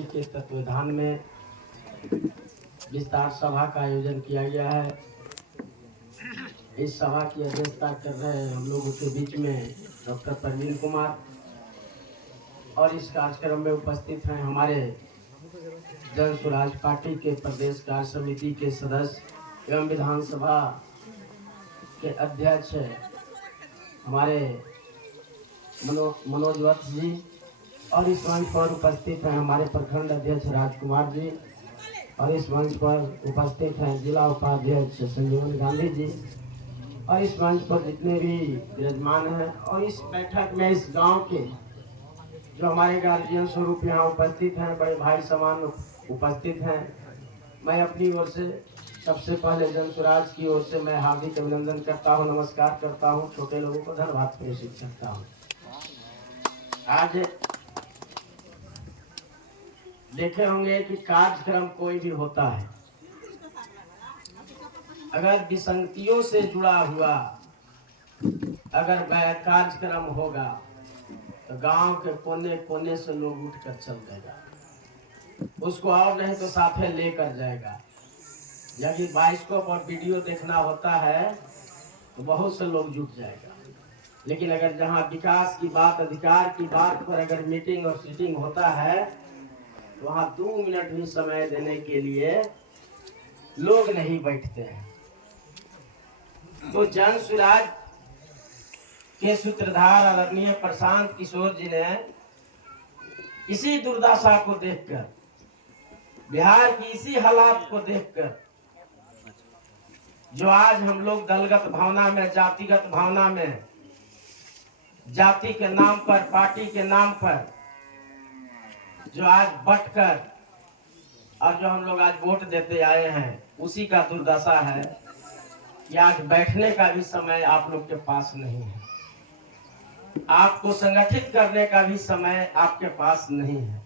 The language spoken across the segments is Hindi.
के तत्वाधान में विस्तार सभा का आयोजन किया गया है। इस सभा की अध्यक्षता कर रहे हैं हम लोगों के बीच में डॉक्टर प्रवीण कुमार, और इस कार्यक्रम में उपस्थित हैं हमारे जन स्वराज पार्टी के प्रदेश कार्य समिति के सदस्य एवं विधानसभा के अध्यक्ष हमारे मनोज वत्स जी, और इस मंच पर उपस्थित हैं हमारे प्रखंड अध्यक्ष राजकुमार जी, और इस मंच पर उपस्थित हैं जिला उपाध्यक्ष संजीवन गांधी जी, और इस मंच पर जितने भी विराजमान हैं, और इस बैठक में इस गांव के जो हमारे गार्जियन स्वरूप यहाँ उपस्थित हैं, बड़े भाई समान उपस्थित हैं। मैं अपनी ओर से सबसे पहले जन स्वराज की ओर से मैं हार्दिक अभिनंदन करता हूँ, नमस्कार करता हूँ, छोटे लोगों को धन्यवाद प्रेषित करता हूँ। आज देखे होंगे कि कार्यक्रम कोई भी होता है, अगर विसंगतियों से जुड़ा हुआ अगर कार्यक्रम होगा तो गांव के कोने कोने से लोग उठकर चल देगा, उसको और नहीं तो साथे लेकर जाएगा। यदि बाइस्कोप और वीडियो देखना होता है तो बहुत से लोग जुट जाएगा, लेकिन अगर जहां विकास की बात, अधिकार की बात पर अगर मीटिंग और सीटिंग होता है तो वहां 2 मिनट भी समय देने के लिए लोग नहीं बैठते हैं। तो जन स्वराज के सूत्रधार आदरणीय प्रशांत किशोर जी ने इसी दुर्दशा को देखकर, बिहार की इसी हालात को देखकर, जो आज हम लोग दलगत भावना में, जातिगत भावना में, जाति के नाम पर, पार्टी के नाम पर जो आज बटकर और जो हम लोग आज वोट देते आए हैं, उसी का दुर्दशा है कि आज बैठने का भी समय आप लोग के पास नहीं है, आपको संगठित करने का भी समय आपके पास नहीं है,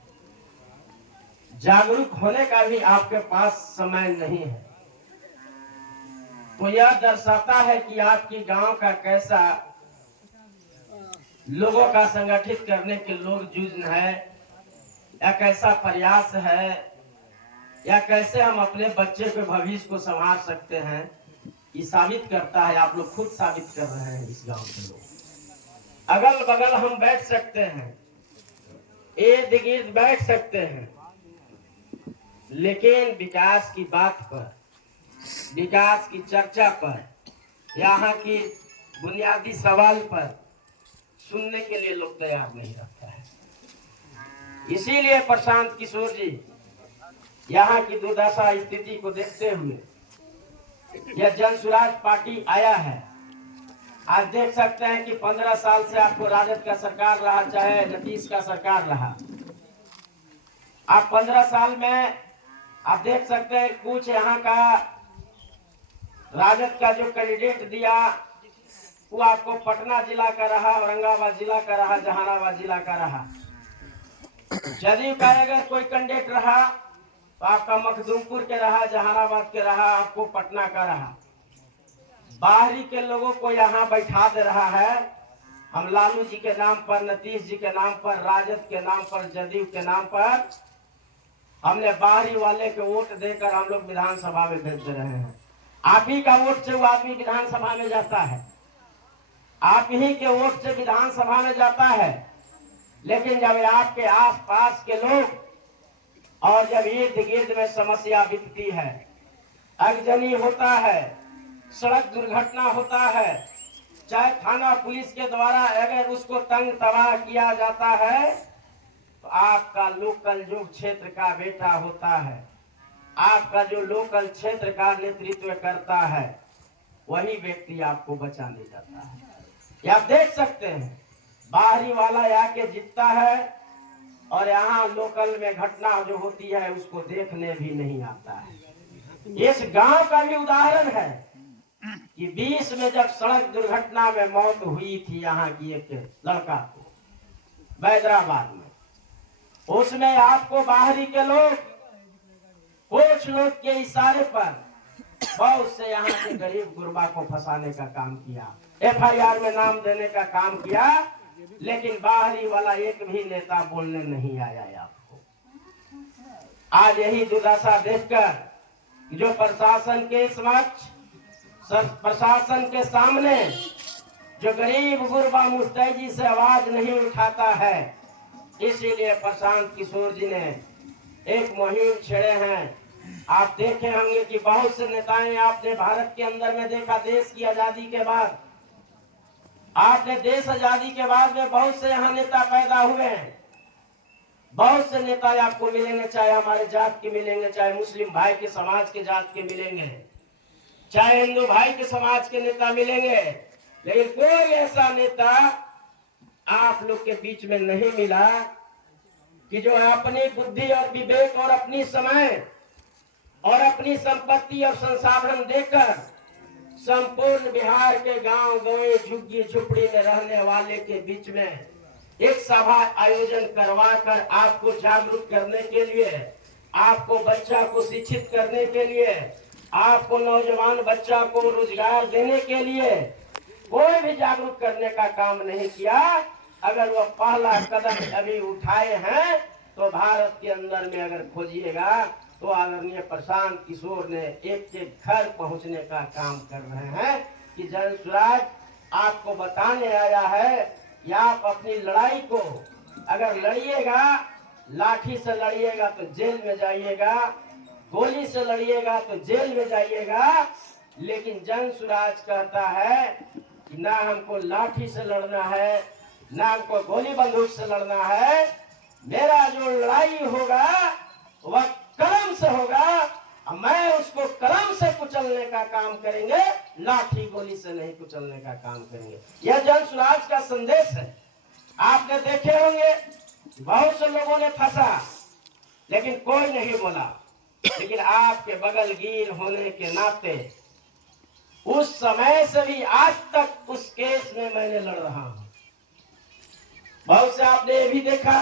जागरूक होने का भी आपके पास समय नहीं है। तो यह दर्शाता है कि आपकी गांव का कैसा लोगों का संगठित करने के लोग जूझ है, या कैसा प्रयास है, या कैसे हम अपने बच्चे के भविष्य को संभाल सकते हैं, ये साबित करता है। आप लोग खुद साबित कर रहे हैं। इस गांव के लोग अगल बगल हम बैठ सकते हैं, इर्द गिर्द बैठ सकते हैं, लेकिन विकास की बात पर, विकास की चर्चा पर, यहाँ की बुनियादी सवाल पर सुनने के लिए लोग तैयार नहीं रहता है। इसीलिए प्रशांत किशोर जी यहाँ की दुर्दशा स्थिति को देखते हुए यह जन स्वराज पार्टी आया है। आज देख सकते हैं कि 15 साल से आपको राजद का सरकार रहा, चाहे नीतीश का सरकार रहा, आप 15 साल में आप देख सकते हैं कुछ यहाँ का राजद का जो कैंडिडेट दिया वो आपको पटना जिला का रहा, औरंगाबाद जिला का रहा, जहानाबाद जिला का रहा। जदयू का अगर कोई कैंडिडेट रहा तो आपका मखदूमपुर के रहा, जहानाबाद के रहा, आपको पटना का रहा। बाहरी के लोगों को यहाँ बैठा दे रहा है। हम लालू जी के नाम पर, नीतीश जी के नाम पर, राजद के नाम पर, जदयू के नाम पर हमने बाहरी वाले के वोट देकर हम लोग विधानसभा में भेज रहे हैं। आप ही का वोट से वो आदमी विधानसभा में जाता है, आप ही के वोट से विधानसभा में जाता है। लेकिन जब आपके आस पास के लोग और जब इर्द गिर्द में समस्या बिकती है, अगजनी होता है, सड़क दुर्घटना होता है, चाहे थाना पुलिस के द्वारा अगर उसको तंग तबाह किया जाता है, तो आपका लोकल जो क्षेत्र का बेटा होता है, आपका जो लोकल क्षेत्र का नेतृत्व करता है, वही व्यक्ति आपको बचाने जाता है। आप देख सकते हैं बाहरी वाला आके जीतता है और यहाँ लोकल में घटना जो होती है उसको देखने भी नहीं आता है। इस गांव का भी उदाहरण है कि 20 में जब सड़क दुर्घटना में मौत हुई थी यहाँ की एक लड़का को हैदराबाद में, उसमें आपको बाहरी के लोग, कुछ लोग के इशारे पर बहुत से यहाँ के गरीब गुरबा को फंसाने का काम किया, FIR में नाम देने का काम किया, लेकिन बाहरी वाला एक भी नेता बोलने नहीं आया आपको। आज यही दुर्दशा देखकर जो प्रशासन के समक्ष, प्रशासन के सामने जो गरीब गुरबा मुस्तैदी से आवाज नहीं उठाता है, इसीलिए प्रशांत किशोर जी ने एक मुहिम छेड़े हैं। आप देखे होंगे कि बहुत से नेताएं आपने भारत के अंदर में देखा। देश की आजादी के बाद आपने देश आजादी के बाद में बहुत से यहाँ नेता पैदा हुए हैं। बहुत से नेता आपको मिलेंगे, चाहे हमारे जात के मिलेंगे, चाहे मुस्लिम भाई के समाज के जात के मिलेंगे, चाहे हिंदू भाई के समाज के नेता मिलेंगे, लेकिन कोई ऐसा नेता आप लोग के बीच में नहीं मिला कि जो अपनी बुद्धि और विवेक और अपनी समय और अपनी संपत्ति और संसाधन देकर संपूर्ण बिहार के गांव गंवे झुग्गी झुपड़ी में रहने वाले के बीच में एक सभा आयोजन करवाकर आपको जागरूक करने के लिए, आपको बच्चा को शिक्षित करने के लिए, आपको नौजवान बच्चा को रोजगार देने के लिए कोई भी जागरूक करने का काम नहीं किया। अगर वह पहला कदम अभी उठाए हैं तो भारत के अंदर में अगर खोजिएगा तो आदरणीय प्रशांत किशोर ने एक घर पहुंचने का काम कर रहे हैं कि जन स्वराज आपको बताने आया है कि आप अपनी लड़ाई को अगर लड़िएगा, लाठी से लड़िएगा तो जेल में जाइएगा, गोली से लड़िएगा तो जेल में जाइएगा, लेकिन जन स्वराज कहता है कि ना हमको लाठी से लड़ना है, ना हमको गोली बंदूक से लड़ना है। मेरा जो लड़ाई होगा वह कलम से होगा, मैं उसको कलम से कुचलने का काम करेंगे, लाठी गोली से नहीं कुचलने का काम करेंगे। यह जन स्वराज का संदेश है। आपने देखे होंगे बहुत से लोगों ने फंसा लेकिन कोई नहीं बोला, लेकिन आपके बगल गिर होने के नाते उस समय से भी आज तक उस केस में मैंने लड़ रहा हूं। बहुत से आपने ये भी देखा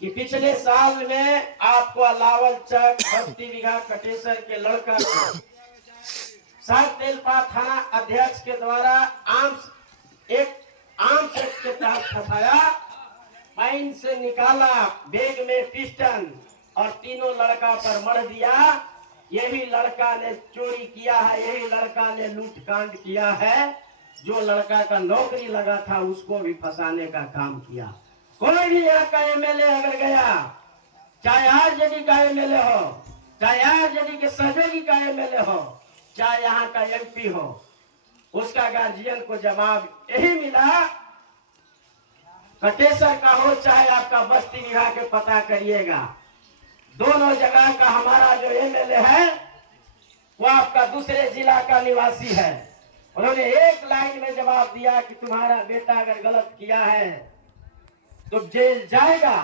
कि पिछले साल में आपको अलावल चक बस्ती बिघा कटेसर के लड़का तेलपा थाना अध्यक्ष के द्वारा एक आर्म्स एक्ट के तहत फंसाया, पाइन से निकाला, बैग में पिस्टन और तीनों लड़का पर मर दिया। यही लड़का ने चोरी किया है, यही लड़का ने लूटकांड किया है। जो लड़का का नौकरी लगा था उसको भी फंसाने का काम किया। कोई भी यहाँ का एमएलए अगर गया, चाहे आरजेडी का एमएलए हो, चाहे आरजेडी के सहयोगी का एमएलए हो, चाहे यहाँ का एमपी हो, उसका गार्जियन को जवाब यही मिला, कटेसर का हो चाहे आपका बस्ती बिघा के पता करिएगा, दोनों जगह का हमारा जो एमएलए है वो आपका दूसरे जिला का निवासी है। उन्होंने एक लाइन में जवाब दिया कि तुम्हारा बेटा अगर गलत किया है तो जेल जाएगा।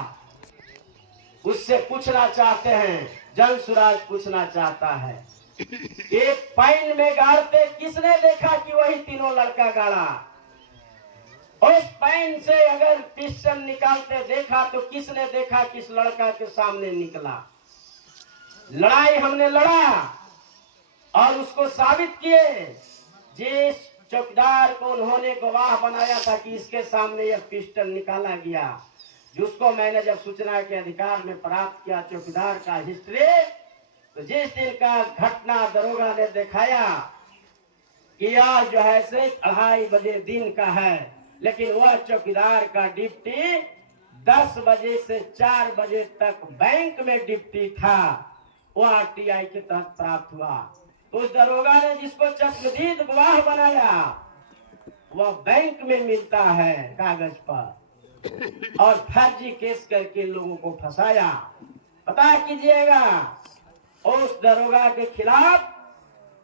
उससे पूछना चाहते हैं, जन स्वराज पूछना चाहता है, एक पाइन में गाड़ते किसने देखा कि वही तीनों लड़का गाड़ा? उस पाइन से अगर पिस्टल निकालते देखा तो किसने देखा किस लड़का के सामने निकला? लड़ाई हमने लड़ा और उसको साबित किए। जिस चौकीदार को उन्होंने गवाह बनाया था कि इसके सामने यह पिस्टल निकाला गया, जिसको मैंने जब सूचना के अधिकार में प्राप्त किया चौकीदार का हिस्ट्री, तो जिस दिन का घटना दरोगा ने दिखाया कि यह जो है से 2:30 बजे दिन का है, लेकिन वह चौकीदार का ड्यूटी 10 बजे से 4 बजे तक बैंक में ड्यूटी था, वह आरटीआई के तहत प्राप्त हुआ। उस दरोगा ने जिसको चश्मदीद गवाह बनाया वह बैंक में मिलता है कागज पर, और फर्जी केस करके लोगों को फंसाया। पता कीजिएगा उस दरोगा के खिलाफ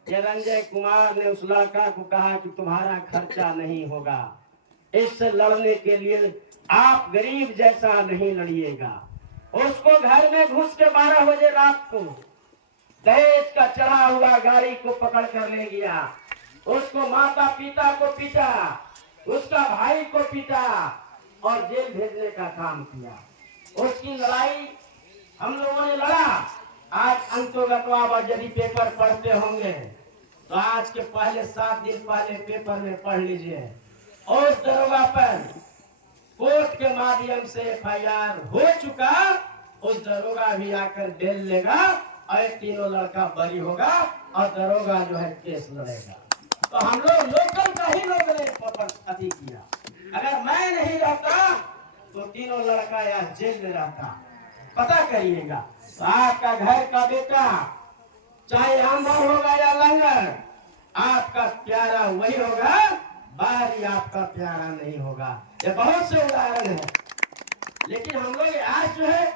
ये रंजय कुमार ने उस लड़का को कहा कि तुम्हारा खर्चा नहीं होगा, इससे लड़ने के लिए आप गरीब जैसा नहीं लड़िएगा। उसको घर में घुस के 12 बजे रात को दहेज का चढ़ा हुआ गाड़ी को पकड़ कर ले गया। उसको माता पिता को पीटा, उसका भाई को पीटा और जेल भेजने का काम किया। उसकी लड़ाई हम लोगों ने लड़ा। आज अंतोगत यदि पेपर पढ़ते होंगे तो आज के पहले 7 दिन पहले पेपर में पढ़ लीजिए, और दरोगा पर कोर्ट के माध्यम से एफआईआर हो चुका उस दरोगा भी आकर बेल लेगा और तीनों लड़का बरी होगा और दरोगा जो है केस लड़ेगा। तो हम लोग लोकल का ही लोग ने अति किया। अगर मैं नहीं रहता तो तीनों लड़का या जेल में रहता। पता करिएगा, तो आपका घर का बेटा चाहे अंधा होगा या लंगड़, आपका प्यारा वही होगा, बाहरी आपका प्यारा नहीं होगा। ये बहुत से उदाहरण है। लेकिन हम लोग आज जो है,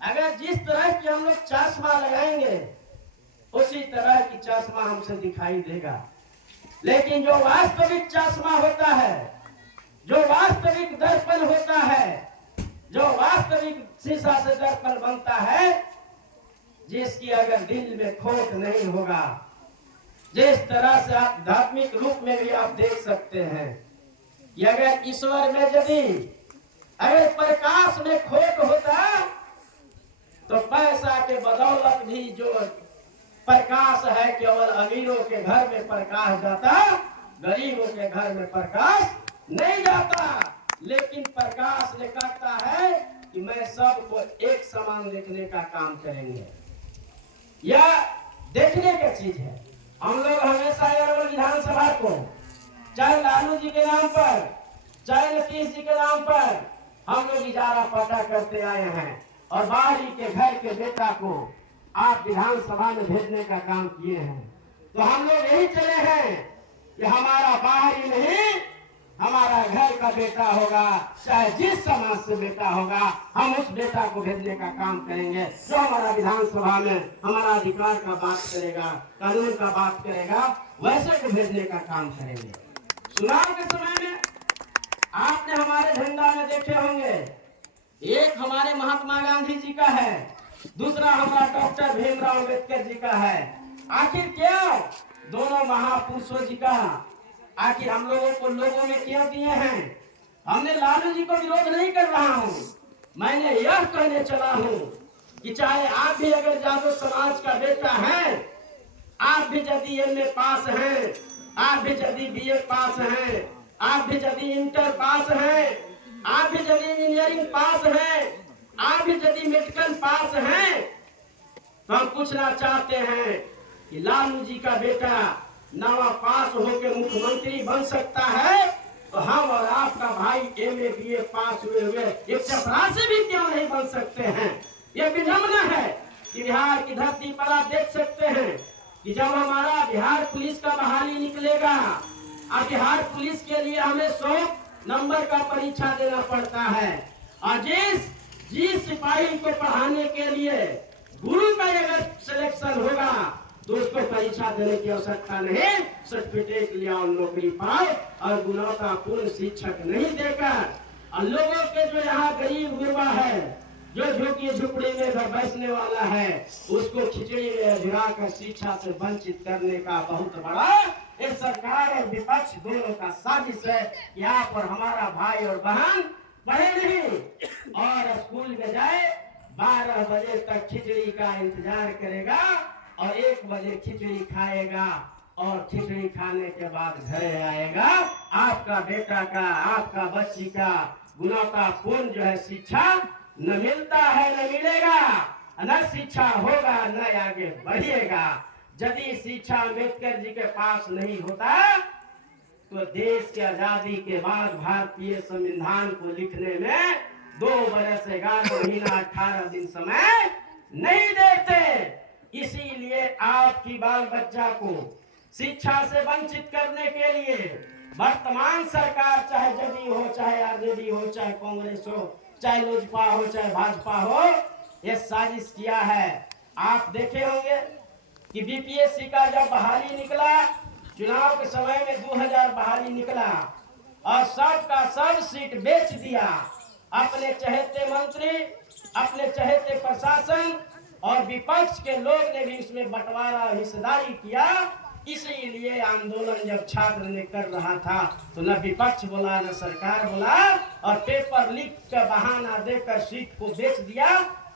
अगर जिस तरह की हम लोग चश्मा लगाएंगे उसी तरह की चश्मा हमसे दिखाई देगा। लेकिन जो वास्तविक चश्मा होता है, जो वास्तविक दर्पण होता है, जो वास्तविक शीशा से दर्पण बनता है, जिसकी अगर दिल में खोट नहीं होगा, जिस तरह से आप आध्यात्मिक रूप में भी आप देख सकते हैं कि अगर ईश्वर में यदि अगर प्रकाश में खोट होता तो पैसा के बदौलत भी जो प्रकाश है केवल अमीरों के घर में प्रकाश जाता, गरीबों के घर में प्रकाश नहीं जाता। लेकिन प्रकाश ने कहता है कि मैं सबको एक समान देखने का काम करेंगे। यह देखने की चीज है। हम लोग हमेशा अरवल विधानसभा को चाहे लालू जी के नाम पर, चाहे नीतीश जी के नाम पर हम लोग इजारा पता करते आए हैं और बाहरी के घर के बेटा को आप विधानसभा में भेजने का काम किए हैं। तो हम लोग यही चले हैं कि हमारा बाहरी नहीं, हमारा घर का बेटा होगा, चाहे जिस समाज से बेटा होगा, हम उस बेटा को भेजने का काम करेंगे जो हमारा विधानसभा में हमारा अधिकार का बात करेगा, कानून का बात करेगा, वैसे को भेजने का काम करेंगे। चुनाव के समय में आपने हमारे झंडा में देखे होंगे, एक हमारे महात्मा गांधी जी का है, दूसरा हमारा डॉक्टर भीमराव अम्बेडकर जी का है। आखिर क्यों? दोनों महापुरुषों जी का आखिर हम लोगों को लोगों में क्यों दिए हैं? हमने लालू जी को विरोध नहीं कर रहा हूँ, मैंने यह कहने चला हूँ कि चाहे आप भी अगर जादू समाज का बेटा है, आप भी यदि एमए पास हैं, आप भी यदि बीए पास हैं, आप भी यदि इंटर पास हैं, आप भी यदि इंजीनियरिंग पास हैं, आप भी यदि मेडिकल पास हैं, तो हम पूछना चाहते हैं कि लालू जी का बेटा नवा पास होकर मुख्यमंत्री बन सकता है, तो हम और आपका भाई एमए बीए पास हुए एक चपरासी भी क्यों नहीं बन सकते हैं? यह विडंबना है कि बिहार की धरती पर आप देख सकते हैं कि जब हमारा बिहार पुलिस का बहाली निकलेगा, और बिहार पुलिस के लिए हमें 100 नंबर का परीक्षा देना पड़ता है, और जिस सिपाही को पढ़ाने के लिए गुरु का अगर सिलेक्शन होगा तो उसको परीक्षा देने की आवश्यकता नहीं, सर्टिफिकेट लिया और नौकरी पाओ, और गुणवत्तापूर्ण शिक्षक नहीं देकर और लोगों के जो यहाँ गरीब गुरबा है, जो झुकी झुपड़ी में बैठने वाला है, उसको खिचड़ी में गिरा कर शिक्षा से वंचित करने का बहुत बड़ा इस सरकार और विपक्ष दोनों का साजिश है। यहाँ पर हमारा भाई और बहन पढ़े नहीं और स्कूल में जाए, 12 बजे तक खिचड़ी का इंतजार करेगा और 1 बजे खिचड़ी खाएगा और खिचड़ी खाने के बाद घर आएगा। आपका बेटा का, आपका बच्ची का गुणवत्तापूर्ण जो है शिक्षा न मिलता है, न मिलेगा, न शिक्षा होगा, न आगे बढ़िएगा। यदि शिक्षा अम्बेडकर जी के पास नहीं होता तो देश की आजादी के बाद भारतीय संविधान को लिखने में 2 बरस 11 महीना 18 दिन समय नहीं देते। इसीलिए आपकी बाल बच्चा को शिक्षा से वंचित करने के लिए वर्तमान सरकार, चाहे जदयू हो, चाहे आरजेडी हो, चाहे कांग्रेस हो, चाहे लोजपा हो, चाहे भाजपा हो, ये साजिश किया है। आप देखे होंगे कि बीपीएससी का जब बहाली निकला, चुनाव के समय में 2000 बहाली निकला और सबका सब सीट बेच दिया। अपने चहेते मंत्री, अपने चहेते प्रशासन और विपक्ष के लोग ने भी इसमें बंटवारा हिस्सेदारी किया। इसीलिए आंदोलन जब छात्र ने कर रहा था तो न विपक्ष बोला, न सरकार बोला, और पेपर लीक का बहाना देकर सीट को बेच दिया।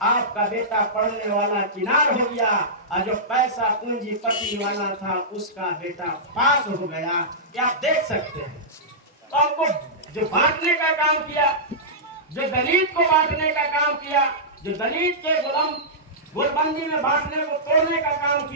आपका बेटा पढ़ने वाला किनार हो गया और जो पैसा पूंजीपति वाला था उसका बेटा पास हो गया। क्या आप देख सकते हैं? तो हमको जो बांटने का काम किया, जो दलित को बांटने का काम किया, जो दलित के गुलाम गुटबंदी में बांटने को तोड़ने का काम किया।